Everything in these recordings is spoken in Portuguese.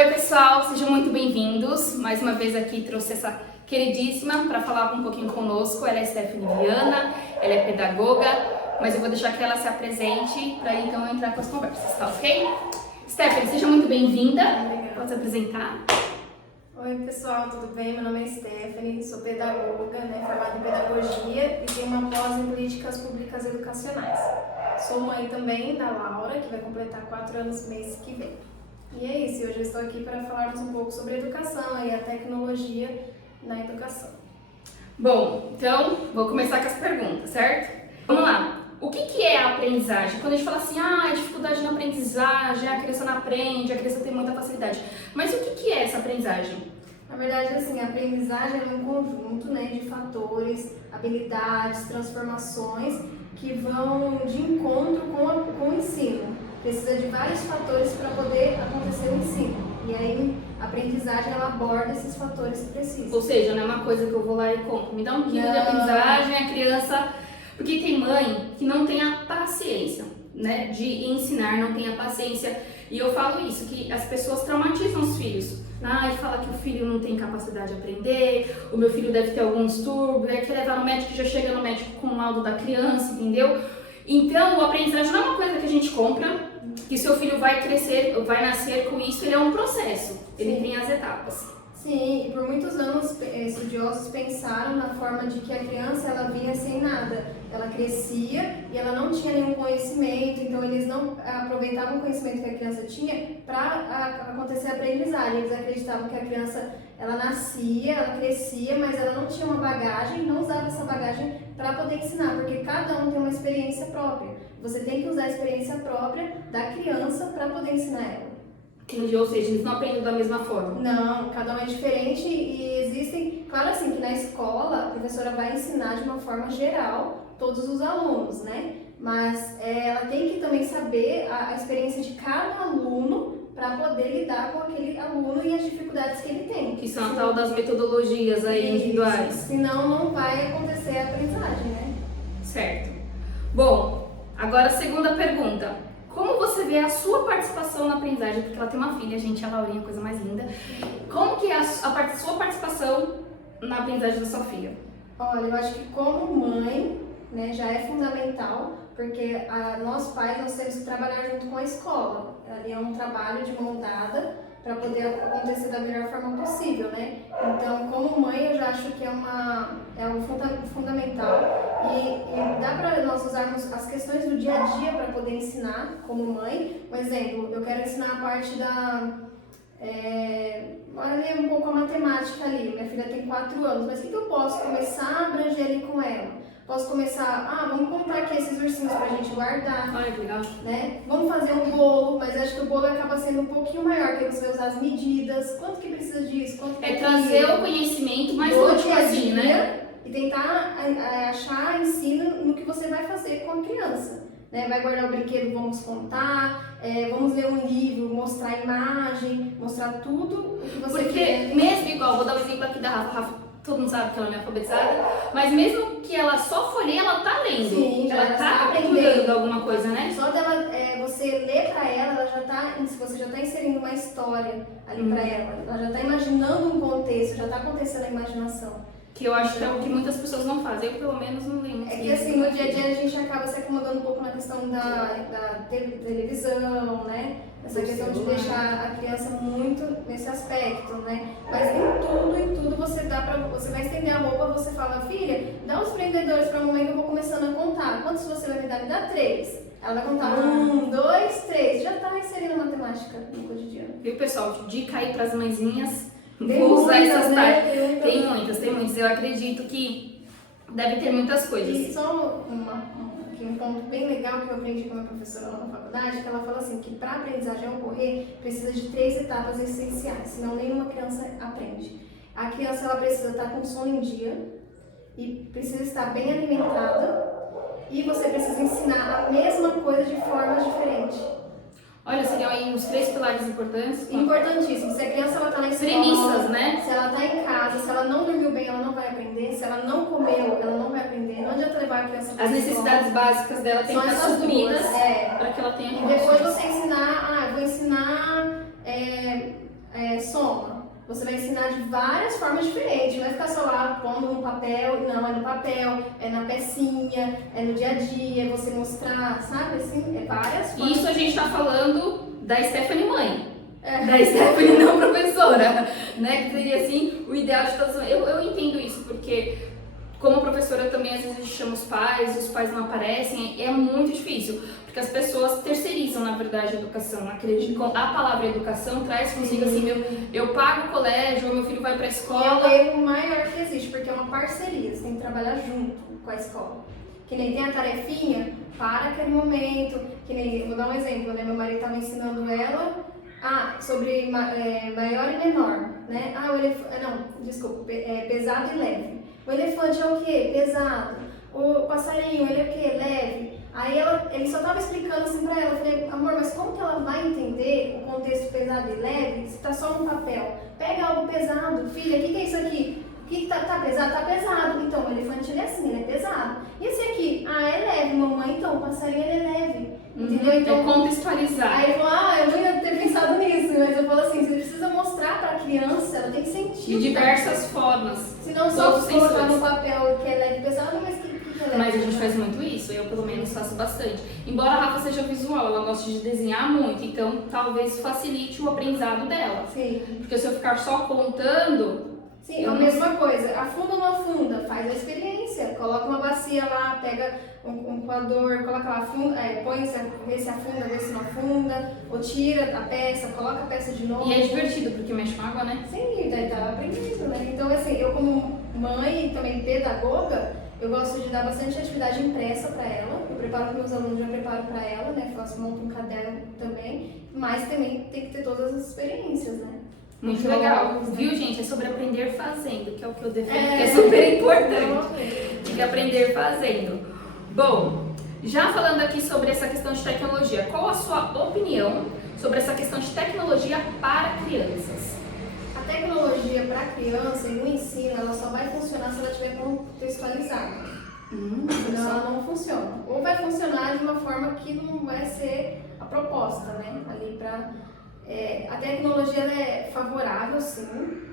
Oi pessoal, sejam muito bem-vindos. Mais uma vez aqui trouxe essa queridíssima para falar um pouquinho conosco. Ela é Stephanie Viana, ela é pedagoga, mas eu vou deixar que ela se apresente para então entrar com as conversas, tá ok? Stephanie, seja muito bem-vinda. Pode se apresentar. Oi pessoal, tudo bem? Meu nome é Stephanie, sou pedagoga, formada em pedagogia e tenho uma pós em políticas públicas educacionais. Sou mãe também da Laura, que vai completar 4 anos mês que vem. E é isso, hoje eu estou aqui para falarmos um pouco sobre educação e a tecnologia na educação. Bom, então vou começar com as perguntas, certo? Vamos lá. O que é a aprendizagem? Quando a gente fala assim, dificuldade na aprendizagem, a criança não aprende, a criança tem muita facilidade. Mas o que é essa aprendizagem? Na verdade, assim, a aprendizagem é um conjunto de fatores, habilidades, transformações que vão de encontro com o ensino. Precisa de vários fatores para poder acontecer o ensino. E aí, a aprendizagem, ela aborda esses fatores que precisam. Ou seja, não é uma coisa que eu vou lá e compro. Me dá um quilo de aprendizagem, a criança... Porque tem mãe que não tem a paciência, de ensinar, não tem a paciência. E eu falo isso, que as pessoas traumatizam os filhos. E fala que o filho não tem capacidade de aprender, o meu filho deve ter algum distúrbio, quer levar no médico e já chega no médico com o laudo da criança, entendeu? Então, o aprendizagem não é uma coisa que a gente compra, que seu filho vai crescer, vai nascer com isso, ele é um processo, ele tem as etapas. Sim, e por muitos anos estudiosos pensaram na forma de que a criança ela vinha sem nada. Ela crescia e ela não tinha nenhum conhecimento, então eles não aproveitavam o conhecimento que a criança tinha para acontecer a aprendizagem. Eles acreditavam que a criança ela nascia, ela crescia, mas ela não tinha uma bagagem, não usava essa bagagem para poder ensinar, porque cada um tem uma experiência própria. Você tem que usar a experiência própria da criança para poder ensinar ela. Entendi, ou seja, eles não aprendem da mesma forma. Não, cada um é diferente e existem, claro assim, que na escola a professora vai ensinar de uma forma geral todos os alunos, Mas ela tem que também saber a experiência de cada aluno para poder lidar com aquele aluno e as dificuldades que ele tem. Que são a tal das metodologias aí individuais. Senão não vai acontecer a aprendizagem, Certo. Bom, agora a segunda pergunta. Como você vê a sua participação na aprendizagem? Porque ela tem uma filha, gente, a Laurinha, coisa mais linda. Como que é a sua participação na aprendizagem da sua filha? Olha, eu acho que como mãe, já é fundamental, porque nós pais nós temos que trabalhar junto com a escola. Ali é um trabalho de mão dada para poder acontecer da melhor forma possível, Então, como mãe, eu já acho que é algo fundamental e dá para nós usarmos as questões do dia a dia para poder ensinar como mãe. Por exemplo, eu quero ensinar a parte olha um pouco a matemática ali, minha filha tem 4 anos, mas o que eu posso começar a abranger ali com ela? Posso começar, vamos comprar aqui esses ursinhos pra gente guardar. Olha que legal. Vamos fazer um bolo, mas acho que o bolo acaba sendo um pouquinho maior, que você vai usar as medidas, quanto que precisa disso, quanto que trazer o conhecimento mais lúdicozinho, E tentar achar ensino no que você vai fazer com a criança. Vai guardar o brinquedo, vamos contar, vamos ler um livro, mostrar a imagem, mostrar tudo o que você quer. Porque mesmo igual, vou dar um exemplo aqui da Rafa. Todo mundo sabe que ela não é alfabetizada, mas mesmo que ela só folheie, ela tá lendo. Sim, ela tá aprendendo alguma coisa, Só dela, você ler pra ela você já tá inserindo uma história ali pra ela já tá imaginando um contexto, já tá acontecendo a imaginação. Que eu acho que é o que muitas pessoas não fazem, eu pelo menos não lembro. É que assim, no dia a dia a gente acaba se acomodando um pouco na questão da televisão, Essa questão de deixar a criança muito nesse aspecto, Mas em tudo você vai estender a roupa, você fala, filha, dá os prendedores pra mamãe que eu vou começando a contar. Quantos você vai me dar? Me dá 3. Ela vai contar 1, 2, 3. Já tá inserindo matemática no cotidiano. Viu, pessoal? Dica aí pras mãezinhas. Vou usar essas táticas. Tem muitas. Eu acredito que deve ter muitas coisas. E só um ponto bem legal que eu aprendi com a minha professora lá na faculdade, que ela fala assim, que para a aprendizagem ocorrer, precisa de 3 etapas essenciais, senão nenhuma criança aprende. A criança ela precisa estar com sono em dia e precisa estar bem alimentada e você precisa ensinar a mesma coisa de formas diferentes. Olha, seriam aí os 3 pilares importantes. Importantíssimo. Se a criança ela tá na escola, premissas, se ela tá em casa, se ela não dormiu bem, ela não vai aprender. Se ela não comeu, ela não vai aprender. Não adianta levar a criança para as necessidades básicas dela têm que estar supridas para que ela tenha condições. E depois você ensinar, eu vou ensinar Você vai ensinar de várias formas diferentes, não vai ficar só lá pondo no papel, não, é no papel, é na pecinha, é no dia a dia, é você mostrar, sabe, assim, é várias formas. Isso a gente tá falando da Stephanie mãe, da Stephanie não professora, né, que seria assim, o ideal de todos. Eu entendo isso, porque como professora eu também às vezes chamo os pais não aparecem, é muito difícil. Porque as pessoas terceirizam, na verdade, a educação. Acredito, a palavra educação traz consigo assim, eu pago o colégio, meu filho vai para a escola. E é o erro maior que existe, porque é uma parceria, você tem que trabalhar junto com a escola. Que nem tem a tarefinha, para aquele momento, que nem, vou dar um exemplo, né? Meu marido estava ensinando ela sobre maior e menor, né? Pesado e leve. O elefante é o quê? Pesado. O passarinho, ele é o quê? Leve. Aí ele só estava explicando assim pra ela, eu falei, amor, mas como que ela vai entender o contexto pesado e leve se tá só no papel? Pega algo pesado, filha, o que é isso aqui? O que tá pesado? Tá pesado. Então, o elefante ele é assim, ele é pesado. E esse aqui? É leve, mamãe, então, o passarinho ele é leve. Entendeu? Então, é contextualizar. Aí ele falou, eu não ia ter pensado nisso, mas eu falo assim, você precisa mostrar pra criança, ela tem que sentir. De diversas formas. Se não só colocar no papel que é leve e pesado, mas mas a gente faz muito isso, eu pelo menos faço bastante. Embora a Rafa seja visual, ela gosta de desenhar muito, então talvez facilite o aprendizado dela. Sim. Porque se eu ficar só contando... Sim, a mesma coisa. Afunda ou não afunda? Faz a experiência. Coloca uma bacia lá, pega um coador, coloca lá, põe, vê se afunda, vê se não afunda, ou tira a peça, coloca a peça de novo. E é divertido, porque mexe com água, né? Sim, daí tá aprendendo, né? Então, assim, eu como mãe e também pedagoga, eu gosto de dar bastante atividade impressa para ela. Eu preparo para meus alunos, já preparo para ela, né? Monto um caderno também. Mas também tem que ter todas as experiências, né? Muito legal. Viu, gente? É sobre aprender fazendo, que é o que eu defendo, que é super importante. Tem que aprender fazendo. Bom, já falando aqui sobre essa questão de tecnologia, qual a sua opinião sobre essa questão de tecnologia para crianças? A tecnologia para criança e no ensino, ela só vai funcionar se ela estiver contextualizada. Senão ela não funciona. Ou vai funcionar de uma forma que não vai ser a proposta, né? Ali para a tecnologia ela é favorável, sim,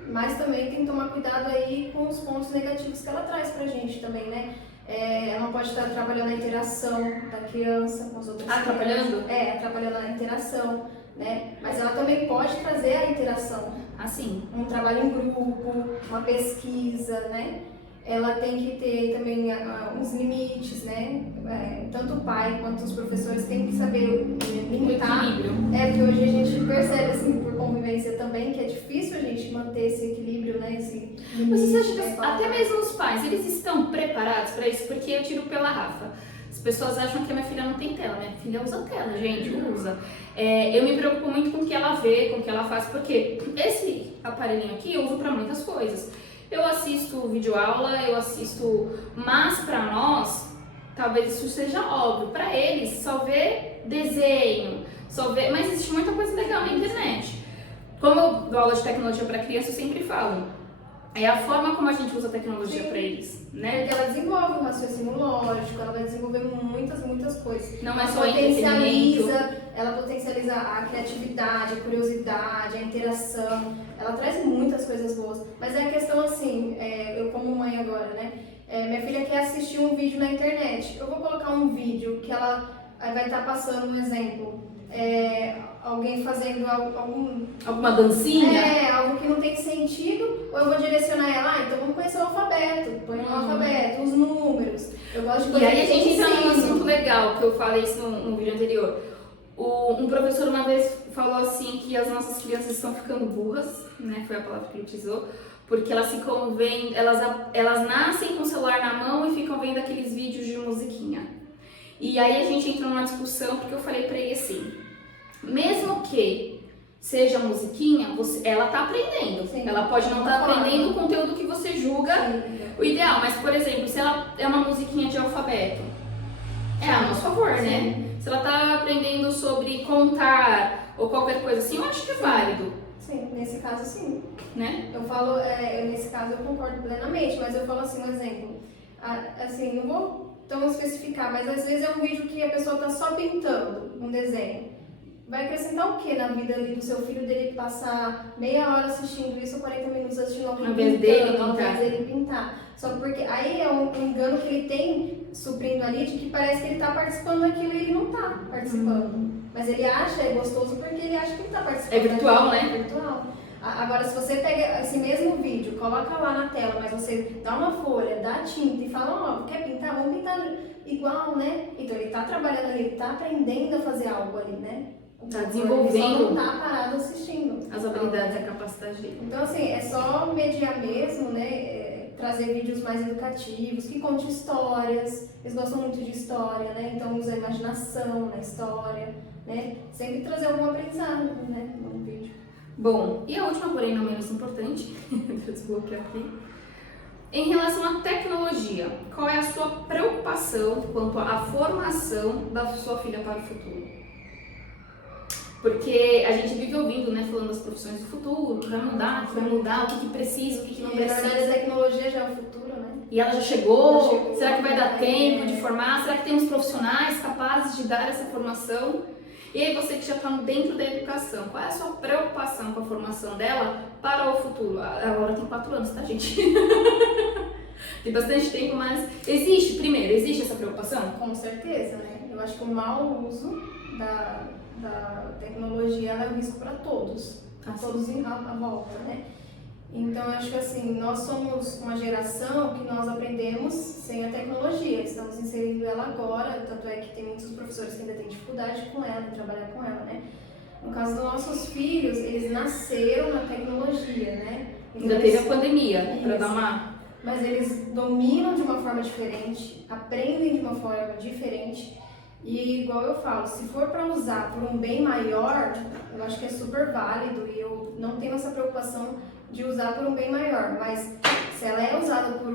mas também tem que tomar cuidado aí com os pontos negativos que ela traz pra gente também, né? Ela não pode estar atrapalhando a interação da criança com as outras crianças. Atrapalhando? Atrapalhando a interação, né? Mas ela também pode trazer a interação. Assim. Um trabalho em grupo, uma pesquisa, né? Ela tem que ter também uns limites, né? Tanto o pai quanto os professores têm que saber limitar. O equilíbrio. Porque hoje a gente percebe, assim, por convivência também, que é difícil a gente manter esse equilíbrio, né? Esse limite, Mas você acha que até mesmo os pais, eles estão preparados para isso? Porque eu tiro pela Rafa. As pessoas acham que a minha filha não tem tela, minha filha usa tela, gente, usa. Eu me preocupo muito com o que ela vê, com o que ela faz, porque esse aparelhinho aqui eu uso para muitas coisas. Eu assisto videoaula, eu assisto, mas para nós, talvez isso seja óbvio. Para eles, só ver desenho, mas existe muita coisa legal na internet. Como eu dou aula de tecnologia para criança, eu sempre falo. É a forma como a gente usa a tecnologia para eles, né? Porque ela desenvolve o raciocínio lógico, ela vai desenvolver muitas coisas. Não é só entretenimento. Ela potencializa a criatividade, a curiosidade, a interação. Ela traz muitas coisas boas. Mas é a questão assim, eu como mãe agora, né? Minha filha quer assistir um vídeo na internet. Eu vou colocar um vídeo que ela vai estar passando um exemplo. Alguém fazendo alguma dancinha? Algo que não tem sentido, ou eu vou direcionar ela, então vamos conhecer o alfabeto, põe no alfabeto, os números. Eu gosto de coisa. E aí a gente entra num assunto legal, que eu falei isso no vídeo anterior. Um professor uma vez falou assim que as nossas crianças estão ficando burras, né? Foi a palavra que ele utilizou, porque elas ficam vendo, elas nascem com o celular na mão e ficam vendo aqueles vídeos de musiquinha. E aí a gente entrou numa discussão, porque eu falei pra ele assim, mesmo que seja musiquinha, ela tá aprendendo. Sim, ela pode não estar aprendendo o conteúdo que você julga o ideal, mas, por exemplo, se ela é uma musiquinha de alfabeto, é a nosso favor, né? Se ela tá aprendendo sobre contar ou qualquer coisa assim, eu acho que é válido. Sim, nesse caso sim. Né? Eu falo, nesse caso eu concordo plenamente, mas eu falo assim, um exemplo. Assim, não vou tão especificar, mas às vezes é um vídeo que a pessoa tá só pintando um desenho. vai acrescentar o que na vida ali do seu filho, dele passar meia hora assistindo isso ou 40 minutos assistindo alguém pintando, ao invés dele pintar? Só porque aí é um engano que ele tem suprindo ali de que parece que ele está participando daquilo e ele não está participando. Mas ele acha, é gostoso porque ele acha que ele está participando. É virtual, né? É virtual. Agora, se você pega esse mesmo vídeo, coloca lá na tela, mas você dá uma folha, dá tinta e fala, ó, quer pintar? Vamos pintar igual, né? Então ele está trabalhando ali, ele está aprendendo a fazer algo ali, né? Está desenvolvendo. Ele só não está parado assistindo. As habilidades e a capacidade dele. Então, assim, é só mediar mesmo, né? Trazer vídeos mais educativos, que conte histórias. Eles gostam muito de história, né? Então usa a imaginação na história, né? Sempre trazer algum aprendizado, né? No vídeo. Bom, e a última, porém não menos importante, deixa eu desbloquear aqui. Em relação à tecnologia, qual é a sua preocupação quanto à formação da sua filha para o futuro? Porque a gente vive ouvindo, né, falando das profissões do futuro, que vai mudar, o que precisa, o que não precisa. Na verdade, a tecnologia já é o futuro, né? E ela já chegou? Será que vai dar tempo de formar? Será que temos profissionais capazes de dar essa formação? E aí você que já está dentro da educação, qual é a sua preocupação com a formação dela para o futuro? Agora tem 4 anos, tá, gente? Tem bastante tempo, mas existe essa preocupação? Com certeza, né? Eu acho que o mau uso da tecnologia ela é um risco para todos, todos à volta, né? Então, eu acho que assim, nós somos uma geração que nós aprendemos sem a tecnologia, estamos inserindo ela agora, tanto é que tem muitos professores que ainda têm dificuldade com ela, em trabalhar com ela, né? No caso dos nossos filhos, eles nasceram na tecnologia, né? Então, ainda teve a pandemia, para dar uma... Mas eles dominam de uma forma diferente, aprendem de uma forma diferente. E igual eu falo, se for para usar por um bem maior, eu acho que é super válido e eu não tenho essa preocupação de usar por um bem maior, mas se ela é usada por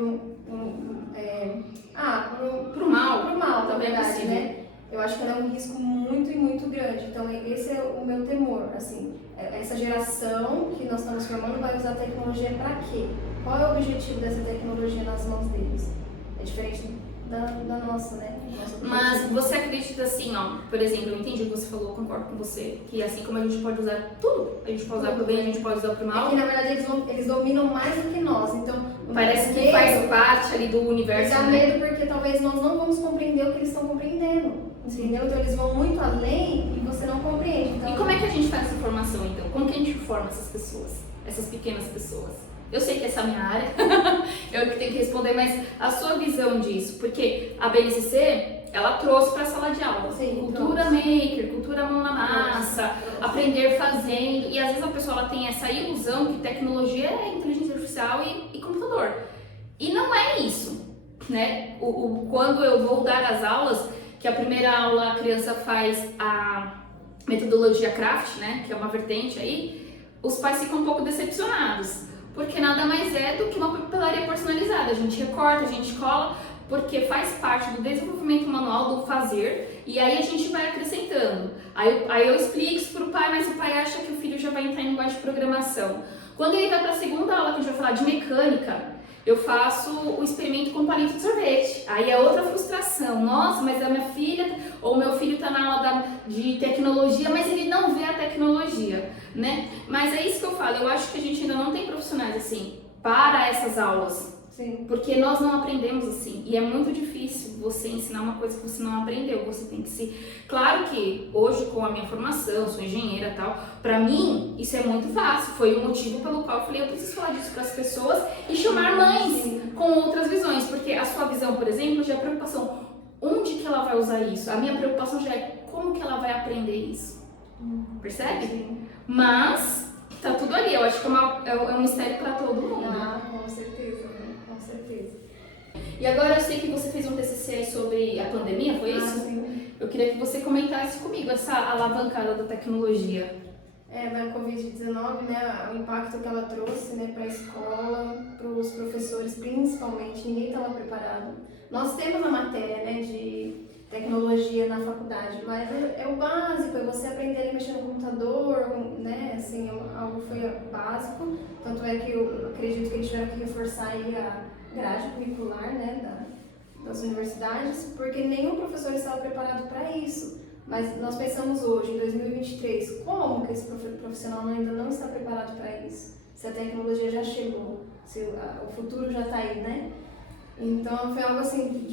pro mal, na também verdade, né? Eu acho que ela é um risco muito e muito grande. Então esse é o meu temor, assim, essa geração que nós estamos formando vai usar a tecnologia para quê? Qual é o objetivo dessa tecnologia nas mãos deles? É diferente da nossa, né? Mas você acredita assim, ó, por exemplo, eu entendi o que você falou, concordo com você, que assim como a gente pode usar tudo, a gente pode usar pro bem, a gente pode usar pro mal. É que na verdade eles dominam mais do que nós, então... Parece que faz parte ali do universo, dá medo porque talvez nós não vamos compreender o que eles estão compreendendo, entendeu? Então eles vão muito além e você não compreende. Então... E como é que a gente faz essa formação, então? Como que a gente forma essas pessoas, essas pequenas pessoas? Eu sei que essa é a minha área, eu que tenho que responder, mas a sua visão disso, porque a BNCC, ela trouxe para a sala de aula, cultura maker, cultura mão na massa, aprender fazendo, e às vezes a pessoa ela tem essa ilusão que tecnologia é inteligência artificial e computador, e não é isso, né? Quando eu vou dar as aulas, que a primeira aula a criança faz a metodologia craft, né, que é uma vertente aí, os pais ficam um pouco decepcionados. Porque nada mais é do que uma papelaria personalizada. A gente recorta, a gente cola, porque faz parte do desenvolvimento manual do fazer e aí a gente vai acrescentando. Aí eu explico isso pro pai, mas o pai acha que o filho já vai entrar em linguagem de programação. Quando ele vai para a segunda aula, que a gente vai falar de mecânica, eu faço o experimento com palito de sorvete. Aí é outra frustração. Nossa, mas a minha filha ou meu filho está na aula de tecnologia, mas ele não vê a tecnologia, né? Mas é isso que eu falo. Eu acho que a gente ainda não tem profissionais assim para essas aulas. Sim. Porque nós não aprendemos assim. E é muito difícil você ensinar uma coisa que você não aprendeu. Você tem que se... Claro que hoje, com a minha formação, sou engenheira e tal, pra mim isso é muito fácil. Foi o motivo pelo qual eu falei, eu preciso falar disso para as pessoas e chamar mães com outras visões. Porque a sua visão, por exemplo, já é preocupação. Onde que ela vai usar isso? A minha preocupação já é como que ela vai aprender isso. Percebe? Sim. Mas tá tudo ali. Eu acho que é um mistério para todo mundo. Ah, com certeza, né? Com certeza. E agora eu sei que você fez um TCC aí sobre a pandemia, foi isso? Sim. Eu queria que você comentasse comigo essa alavancada da tecnologia. Da Covid-19, né, o impacto que ela trouxe, né, para a escola, para os professores principalmente, ninguém estava preparado. Nós temos a matéria, né, de tecnologia na faculdade, mas é o básico, é você aprender a mexer no computador, né, assim, algo foi básico, tanto é que eu acredito que eles tiveram que reforçar aí a grade curricular, né, das universidades, porque nenhum professor estava preparado para isso. Mas nós pensamos hoje, em 2023, como que esse profissional ainda não está preparado para isso? Se a tecnologia já chegou, se o futuro já está aí, né? Então foi algo assim,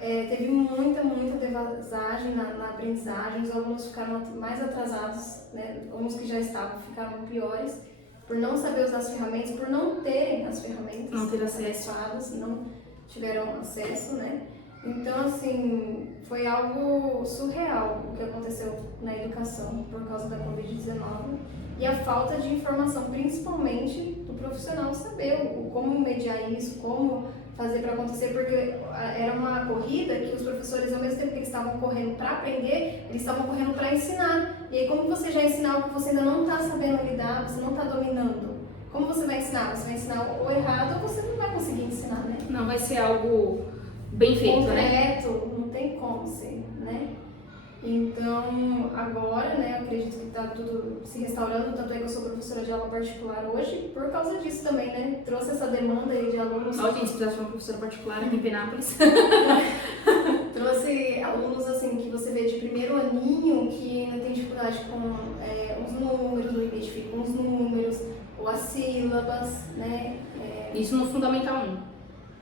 teve muita defasagem na aprendizagem, os alunos ficaram mais atrasados, né? Alguns que já estavam ficaram piores, por não saber usar as ferramentas, por não terem as ferramentas. Não ter acesso. Não tiveram acesso, né? Então, assim, foi algo surreal o que aconteceu na educação por causa da Covid-19 e a falta de informação, principalmente do profissional saber como mediar isso, como fazer para acontecer, porque era uma corrida que os professores, ao mesmo tempo que eles estavam correndo para aprender, eles estavam correndo para ensinar. E aí, como você já ensinar algo que você ainda não está sabendo lidar, você não está dominando, como você vai ensinar? Você vai ensinar o errado ou você não vai conseguir ensinar, né? Não vai ser algo bem feito, concreto, né? Não tem como ser, né? Então, agora, né, eu acredito que está tudo se restaurando, tanto é que eu sou professora de aula particular hoje, por causa disso também, né? Trouxe essa demanda aí de alunos. Ó, gente, se precisar de uma professora particular aqui em Penápolis. Trouxe alunos, assim, que você vê de primeiro aninho, que ainda tem dificuldade com os números, não identificam os números, ou as sílabas, né? Isso no Fundamental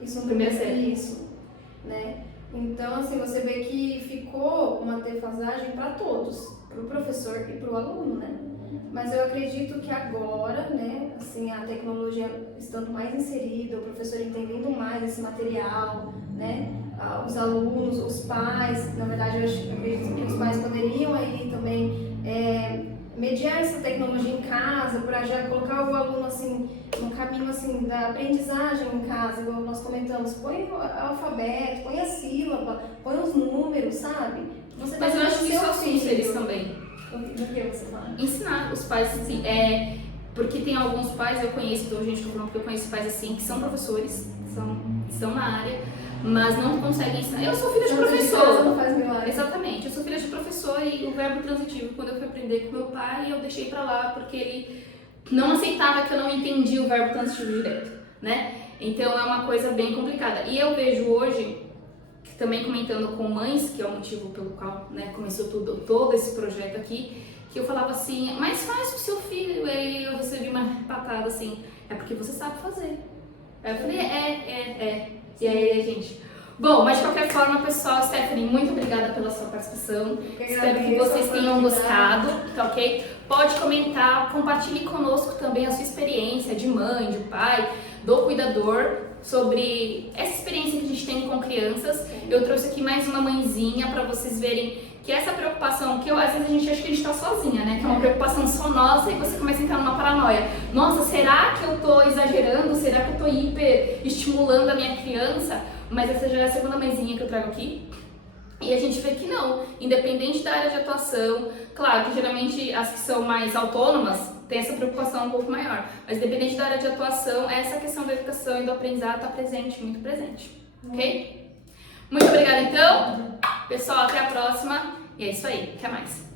1. Isso no Primeira série. Isso, né? Então, assim, você vê que ficou uma defasagem para todos, para o professor e para o aluno, né? Mas eu acredito que agora, né, assim, a tecnologia estando mais inserida, o professor entendendo mais esse material, né, os alunos, os pais, na verdade eu acredito que os pais poderiam aí também mediar essa tecnologia em casa, para já colocar o aluno assim no caminho assim da aprendizagem em casa, igual nós comentamos, põe o alfabeto, põe a sílaba, põe os números, sabe? Mas eu acho que isso assusta eles também. Do que você fala? Ensinar os pais, assim, porque tem alguns pais, eu conheço, gente, tô falando porque eu conheço pais assim, que são professores, estão na área, mas não conseguem ensinar. Eu sou filha de professor. Não faz milagre. Exatamente, eu sou filha de professor e o verbo transitivo, quando eu fui aprender com meu pai, eu deixei pra lá porque ele não aceitava que eu não entendia o verbo transitivo direto, né? Então é uma coisa bem complicada. E eu vejo hoje, também comentando com mães, que é o motivo pelo qual, né, começou todo esse projeto aqui, que eu falava assim, mas faz pro seu filho, e aí eu recebi uma patada assim, é porque você sabe fazer. Aí eu falei, E aí, gente... Bom, mas de qualquer forma, pessoal, Stephanie, muito obrigada pela sua participação. Espero que vocês tenham gostado, tá ok? Pode comentar, compartilhe conosco também a sua experiência de mãe, de pai, do cuidador, sobre essa experiência que a gente tem com crianças. Eu trouxe aqui mais uma mãezinha para vocês verem que essa preocupação, que às vezes a gente acha que a gente tá sozinha, né? Que é uma preocupação só nossa e você começa a entrar numa paranoia. Nossa, será que eu tô exagerando? Será que eu tô hiper estimulando a minha criança? Mas essa já é a segunda mãezinha que eu trago aqui. E a gente vê que não, independente da área de atuação, claro que geralmente as que são mais autônomas têm essa preocupação um pouco maior, mas independente da área de atuação, essa questão da educação e do aprendizado está presente, muito presente, ok? Muito obrigada então, pessoal, até a próxima, e é isso aí, até mais.